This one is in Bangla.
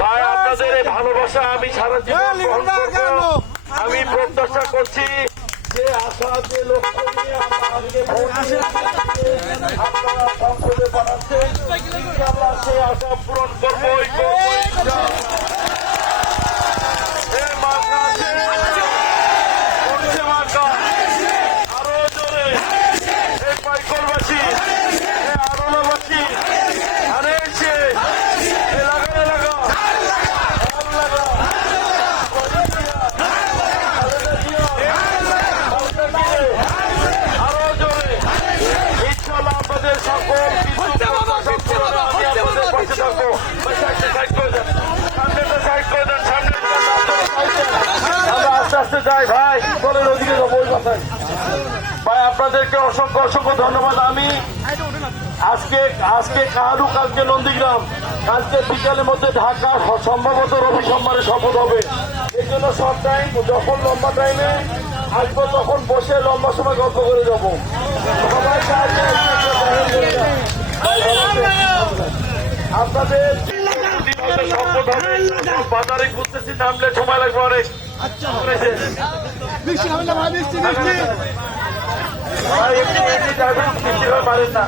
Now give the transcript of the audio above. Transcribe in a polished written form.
ভাই আপনাদের এই ভালোবাসা আমি সারা জীবন গ্রহণ করব। আমি প্রত্যাশা করছি যে আশা যে লক্ষ্য নিয়ে আমরা আজকে আপনারা সংসদে বানাচ্ছেন ইনশাআল্লাহ সেই আশা পূরণ করবই আরো জোরে এই পাইকরবাসী আরোলাবাসী আরে এলাকা এলাকা আরো জোরে ইনশাআল্লাহ আপনাদের সকল পাশে থাকবো। আমরা আস্তে আস্তে যাই ভাই, বলেন ওদিকে ওই কথায় ভাই। আপনাদেরকে অসংখ্য অসংখ্য ধন্যবাদ। আমি আজকে কাহারু, কালকে নন্দীগ্রাম, কালকে বিকালের মধ্যে ঢাকা, সম্ভবত রবি সোমবারে শপথ হবে। এই জন্য সব টাইম যখন লম্বা টাইমে আসবো তখন বসে লম্বা সময় গল্প করে যাবো সবাই। আপনাদের শপথ হবে, বাজারে ঘুরতেছি, নামলে সময় লাগবে অনেক। পারেন না